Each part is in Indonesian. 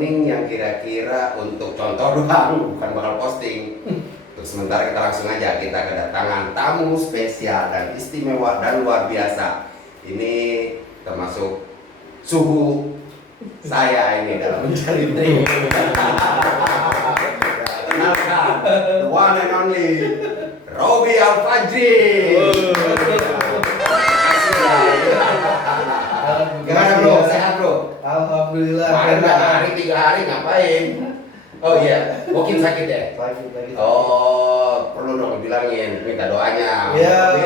opening yang kira-kira untuk contoh doang, bukan bakal posting. Untuk sementara kita langsung aja, kita kedatangan tamu spesial dan istimewa dan luar biasa. Ini termasuk suhu saya ini dalam mencari trik. Kenalkan, the one and only Robby Al-Fajri. Gimana bro? Sehat bro? Alhamdulillah. Kemarin 3 hari ngapain? Oh iya, mungkin sakit ya? Sakit. Oh, perlu dong bilangin, minta doanya. Iya.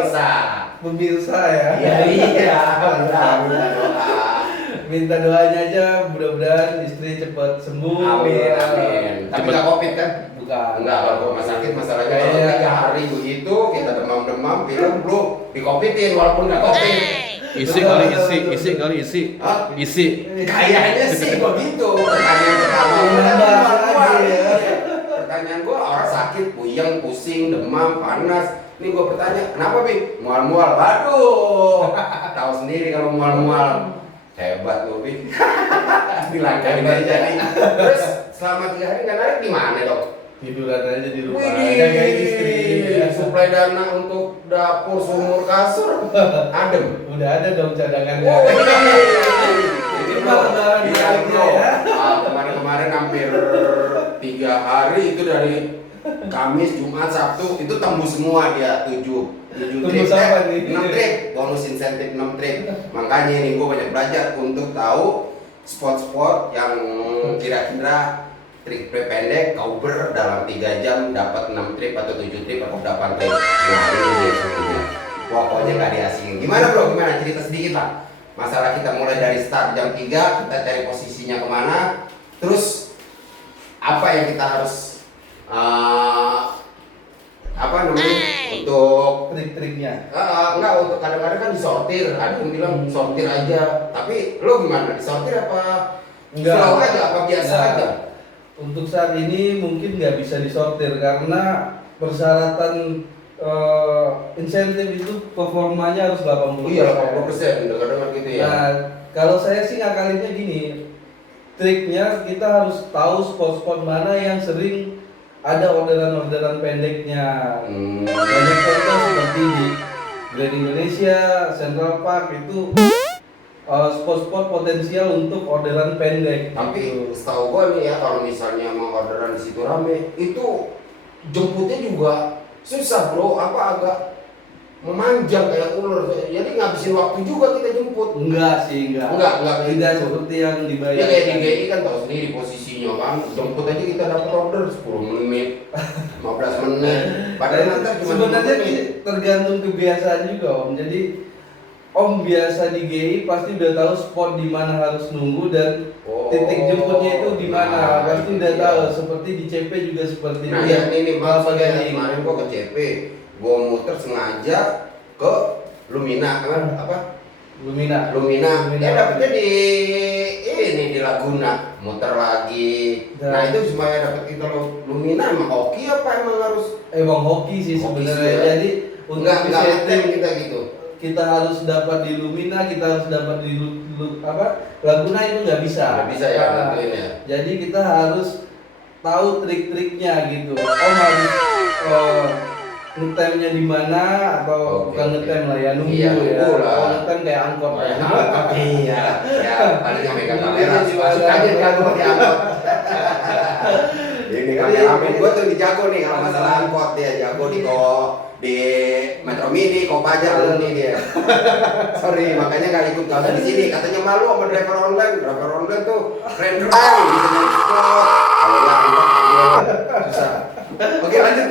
Pemirsa ya. Iya, minta doa. Minta doanya aja, mudah-mudahan istri cepat sembuh. Amin. Tapi nggak COVID kan? Bukan. Enggak, kalau rumah sakit masalahnya kalau 3 hari begitu kita demam-demam, bilang belum di COVID-in walaupun nggak COVID. Isi. Hah? Isi. Kayaknya sih begitu. Pertanyaan pertama. Pertanyaan gua orang sakit, puyeng, pusing, demam, panas. Ini gua bertanya, kenapa Bi? Mual-mual. Waduh. Tahu sendiri kalau mual-mual. Hebat lu Bi. Dilangkahin aja nih. Terus selama 3 hari nggak narik di mana dok? Tiduran aja di rumah. Wih, Jagain istri. suplai dana untuk dapur, sumur, kasur, adem. Udah ada dong cadangannya. Oh, Ini malah iya, bro. ya. Kemarin hampir 3 hari itu dari Kamis, Jumat, Sabtu itu tembus semua dia 7 Tembus trip, apa nih? 6 trip, bonus insentif 6 trip. Makanya ini gue banyak belajar untuk tahu spot-spot yang kira-kira trik pendek kau dalam 3 jam dapat 6 trip atau 7 trip atau 8 trip. Nah ini dia sebenarnya. Pokoknya gak diasingin. Gimana bro? Gimana? Cerita sedikit lah. Masalah kita mulai dari start jam 3, kita cari posisinya kemana. Terus apa yang kita harus apa namanya untuk Trik-triknya. enggak, untuk kadang-kadang kan disortir. Ada yang bilang sortir aja. Tapi lo gimana? Disortir apa? Enggak. Slow aja apa biasa Enggak. aja? Untuk saat ini mungkin nggak bisa disortir karena persyaratan insentif itu performanya harus 80%. Iya, 80%, dengar-dengar gitu ya. Nah, kalau saya sih ngakalinnya gini, triknya kita harus tahu spot-spot mana yang sering ada orderan-orderan pendeknya. Banyak contoh seperti di Grand Indonesia, Central Park itu spot-spot potensial untuk orderan pendek. Tapi setahu gua nih ya, kalau misalnya mau orderan di situ rame, itu jemputnya juga susah bro, apa agak memanjang kayak ulur, jadi ngabisin waktu juga kita jemput. Enggak sih, enggak. Enggak Tidak gitu. seperti yang dibayar. Ya kayak di GI kan tahu sendiri posisinya kan, jemput aja kita dapat order 10 menit, 15 menit. Padahal nanti cuma 5 sebenarnya menit. tergantung kebiasaan juga Om. Jadi Om biasa di GI pasti udah tahu spot di mana harus nunggu dan titik jemputnya itu di mana. Pasti udah tahu. Seperti di CP juga seperti Nah itu. ya ini maksudnya Pagi. kemarin gua ke CP, gua muter sengaja ke Lumina apa? Lumina. Ya dapetnya di Laguna, muter lagi. Nah itu supaya dapet kita Lumina emang hoki apa emang harus? Emang hoki sih Hoki sebenarnya. sih ya. Jadi untuk Enggak ngetem setting kita gitu. kita harus dapat di Lumina, kita harus dapat di Laguna itu nggak bisa. Nggak bisa ya, Nah, tentuin ya. jadi kita harus tahu trik-triknya gitu. Om harus ngetemnya di mana atau Oke, bukan ngetem lah ya, nunggu Iya, ya. nunggu lah. Kalau ngetem kayak angkot ya. Iya, ya paling yang megang kamera masuk aja kan gua diangkot. Ini kameramen gua tuh dijago nih kalau masalah angkot, dia jago di Metro Mini, Kopaja nih dia. Sorry, makanya nggak ikut gabung di sini. Katanya malu sama driver online. Driver online tuh keren-keren gitu naik spot. Kalau nggak angkot susah. Oke lanjut.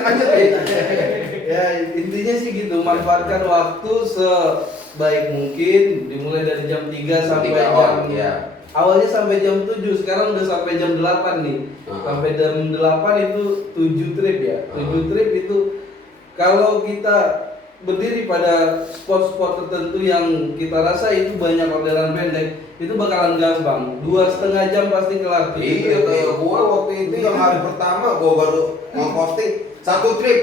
Ya intinya sih gitu, manfaatkan waktu sebaik mungkin, dimulai dari jam 3 sampai jam ya. awalnya sampai jam 7, sekarang udah sampai jam 8 nih. Sampai jam 8 itu 7 trip ya. 7 trip itu kalau kita berdiri pada spot-spot tertentu yang kita rasa itu banyak orderan pendek, itu bakalan gampang. 2,5 jam pasti kelar. Iya, kayak gua waktu itu yang hari pertama gua baru mau posting 1 trip,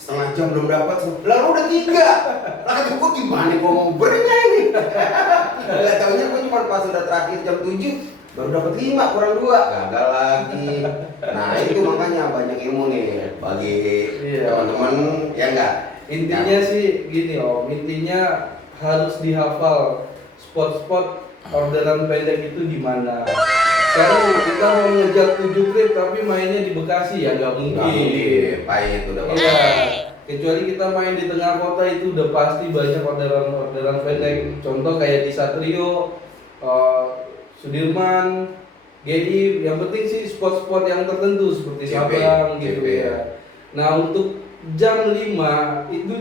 setengah jam belum dapat, lalu udah 3. Lah gua gimana gua mau bernya ini? Enggak tahunya gua cuma pas udah terakhir jam 7 baru dapat 5 kurang 2 gagal lagi. Nah itu makanya banyak ilmu nih bagi teman-teman ya enggak. Intinya sih gini Om, intinya harus dihafal spot-spot orderan pendek itu di mana. Sekarang kita mau ngejar 7 trip tapi mainnya di Bekasi ya nggak mungkin. Pahit udah Iya. Kecuali kita main di tengah kota itu udah pasti banyak orderan pendek. Contoh kayak di Satrio, Sudirman, GI. Yang penting sih spot-spot yang tertentu seperti Sabang gitu ya. Nah untuk jam 5 itu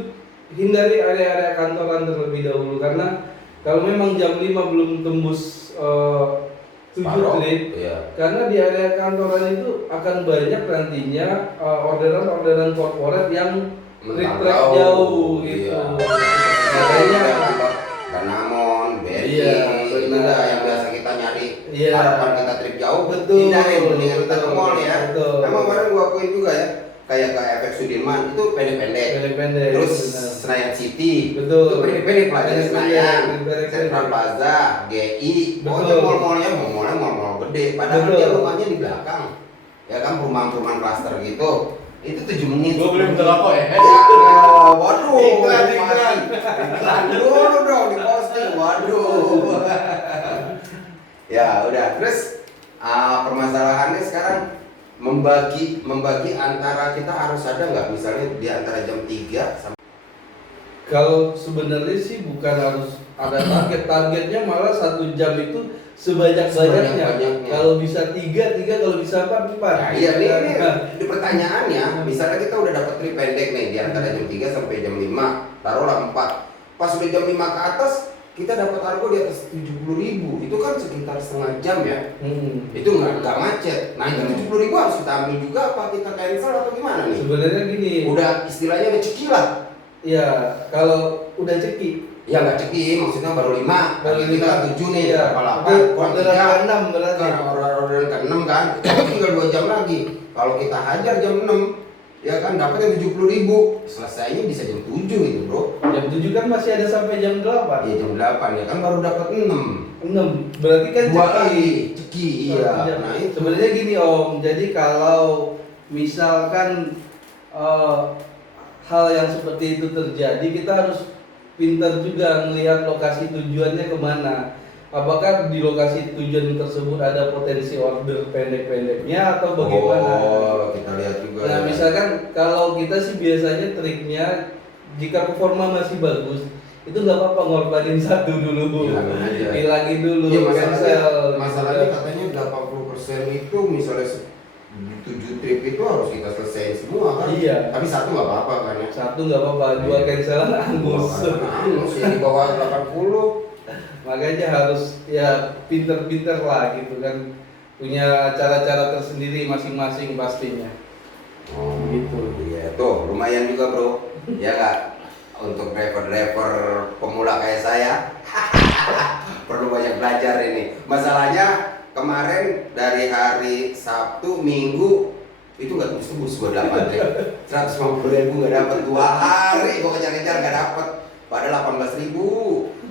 hindari area-area kantoran terlebih dahulu karena kalau memang jam 5 belum tembus 7 trip, karena di area kantoran itu akan banyak nantinya orderan-orderan korporat yang trip jauh gitu. Makanya Danamon, BRI, itu dah yang biasa kita nyari. Harapan kita trip jauh, hindarin mendingan kita ke mall ya. Emang kemarin gua akuin juga ya, kayak ke FX Sudirman itu pendek-pendek. Terus Senayan City, itu pendek-pendek pelajaran Senayan, Central Plaza, GI, pokoknya mall-mallnya mall-mall gede. Padahal dia rumahnya di belakang, ya kan perumahan-perumahan klaster gitu. Itu 7 menit. Gue beli bentar apa ya? Waduh. Iklan dulu dong di posting. Waduh. Ya udah. Terus permasalahannya sekarang membagi antara kita harus ada nggak misalnya di antara jam 3 sampai. Kalau sebenarnya sih bukan harus ada targetnya malah 1 jam itu sebanyak-banyaknya. Kalau bisa 3, kalau bisa 4. Nah, iya ini di pertanyaannya, misalnya kita udah dapat trip pendek nih di antara jam 3 sampai jam 5, taruhlah 4. Pas udah jam 5 ke atas, kita dapat harga di atas 70.000. Itu kan sekitar setengah jam ya. Itu nggak macet. Nah, itu 70.000 harus kita ambil juga apa kita cancel atau gimana nih? Sebenarnya gini. Udah istilahnya udah ceki lah. Ya, kalau udah ceki. Ya nggak ceki, maksudnya baru 5. Kita 7 nih, ya, berapa 8? Kurang 3. Ke-6 berarti. Orderan ke-6 kan, tinggal 2 jam lagi. Kalau kita hajar jam 6, ya kan dapatnya 70.000. Selesainya bisa jam 7 itu bro. Jam 7 kan masih ada sampai jam 8. Iya jam 8 ya kan baru dapat 6. 6, berarti kan ceki. Iya. Nah itu. Sebenarnya gini Om, jadi kalau misalkan hal yang seperti itu terjadi, kita harus pintar juga melihat lokasi tujuannya kemana. Apakah di lokasi tujuan tersebut ada potensi order pendek-pendeknya atau bagaimana? Oh, kita lihat juga. Nah, misalkan kalau kita sih biasanya triknya jika performa masih bagus, itu nggak apa-apa ngorbanin 1 dulu, hilangin dulu. Ya, masalahnya gitu. katanya 80% itu misalnya 7 trip itu harus kita selesaiin semua kan? Iya. Tapi 1 nggak apa-apa kan ya? 1 nggak apa-apa, 2 cancelan angus. Angus ya di bawah 80. Makanya harus ya pinter-pinter lah gitu kan, punya cara-cara tersendiri masing-masing pastinya. Oh gitu. Iya tuh lumayan juga bro. Ya kak, untuk driver-driver pemula kayak saya perlu banyak belajar ini. Masalahnya kemarin dari hari Sabtu, Minggu itu nggak tembus gue dapat ya 150.000 nggak dapat 2 hari gue kejar-kejar nggak dapat, padahal 18.000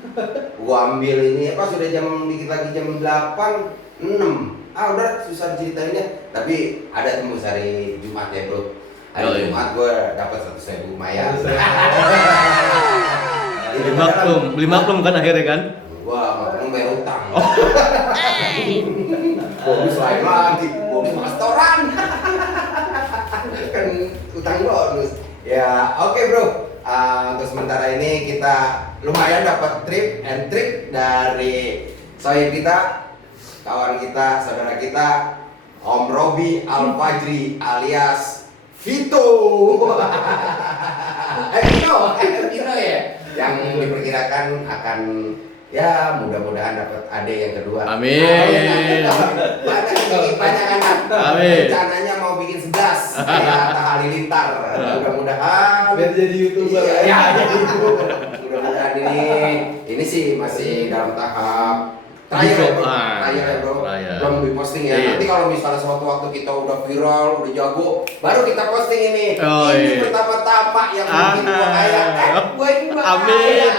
gue ambil ini pas sudah jam dikit lagi jam 8.06 udah susah ceritainnya, tapi ada tembus hari Jumat ya bro. Hari Jumat gue dapat 100.000 lumayan. Beli maklum kan akhirnya kan? Wah, mau bayar utang. Bonus lain lagi, bonus restoran. Kan utang bonus. Ya, oke bro. Untuk sementara ini kita lumayan dapat trip and trick dari sohib kita, kawan kita, saudara kita, Om Robi Al-Fajri alias Vito. Vito ya, yang diperkirakan akan ya mudah-mudahan dapat adik yang kedua. Amin. Banyak anak. Amin. Rencananya mau bikin 11 kayak Atta Halilintar. Mudah-mudahan biar jadi YouTuber. Iya, mudah-mudahan ini sih masih dalam tahap trial ya bro. Belum diposting ya. Nanti kalau misalnya suatu waktu kita udah viral, udah jago, baru kita posting ini. Ini pertama-tama yang bikin gua kaya. Gua ini gua kaya. Amin.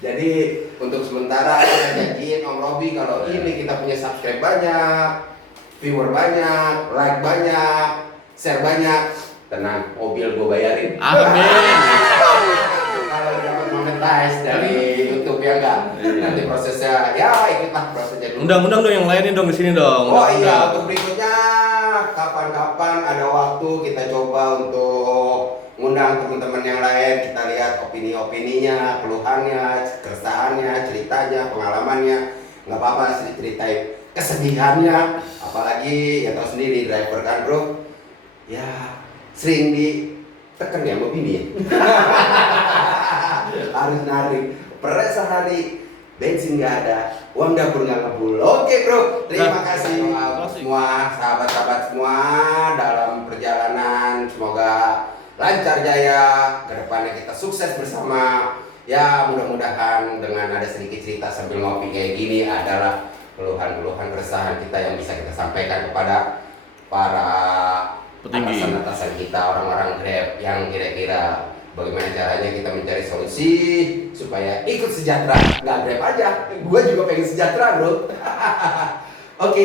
Jadi untuk sementara kita janjiin Om Robi kalau ini kita punya subscribe banyak, viewer banyak, like banyak, share banyak, tenang, mobil gue bayarin. Amin. Kalau dapat monetize dari YouTube ya enggak, nanti prosesnya ya ikutlah prosesnya dulu. Undang-undang dong yang lainnya dong di sini dong. Oh iya, Undang-undang. untuk berikutnya kapan-kapan ada waktu kita coba untuk ngundang teman-teman yang lain, kita lihat opini-opininya, keluhannya, keresahannya, ceritanya, pengalamannya. Nggak apa-apa sih ceritain kesedihannya, apalagi ya tahu sendiri driver kan bro, ya sering ditekan ya sama bini ya. Harus narik per sehari, bensin nggak ada, uang dapur nggak ngebul. Oke bro, terima kasih semua sahabat-sahabat semua dalam perjalanan, semoga lancar jaya, kedepannya kita sukses bersama. Ya mudah-mudahan dengan ada sedikit cerita sambil ngopi kayak gini adalah keluhan-keluhan keresahan kita yang bisa kita sampaikan kepada para Petinggi. atasan-atasan kita, orang-orang Grab yang kira-kira bagaimana caranya kita mencari solusi supaya ikut sejahtera. Nggak Grab aja, gue juga pengen sejahtera bro. Oke,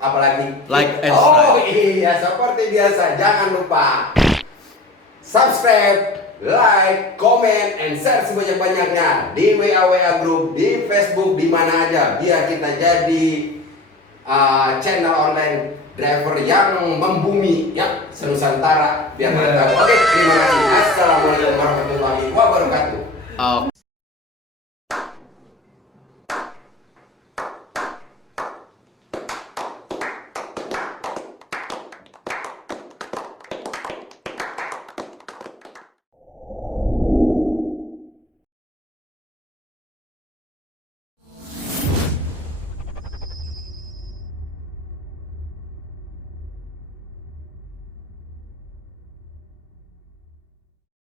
apalagi? Like and Oh subscribe. iya, seperti biasa jangan lupa subscribe, like, comment, and share sebanyak-banyaknya di WA group, di Facebook, di mana aja, biar kita jadi channel online driver yang membumi ya senusantara biar mereka tahu. Oke, terima kasih. Assalamualaikum warahmatullahi wabarakatuh. Oke.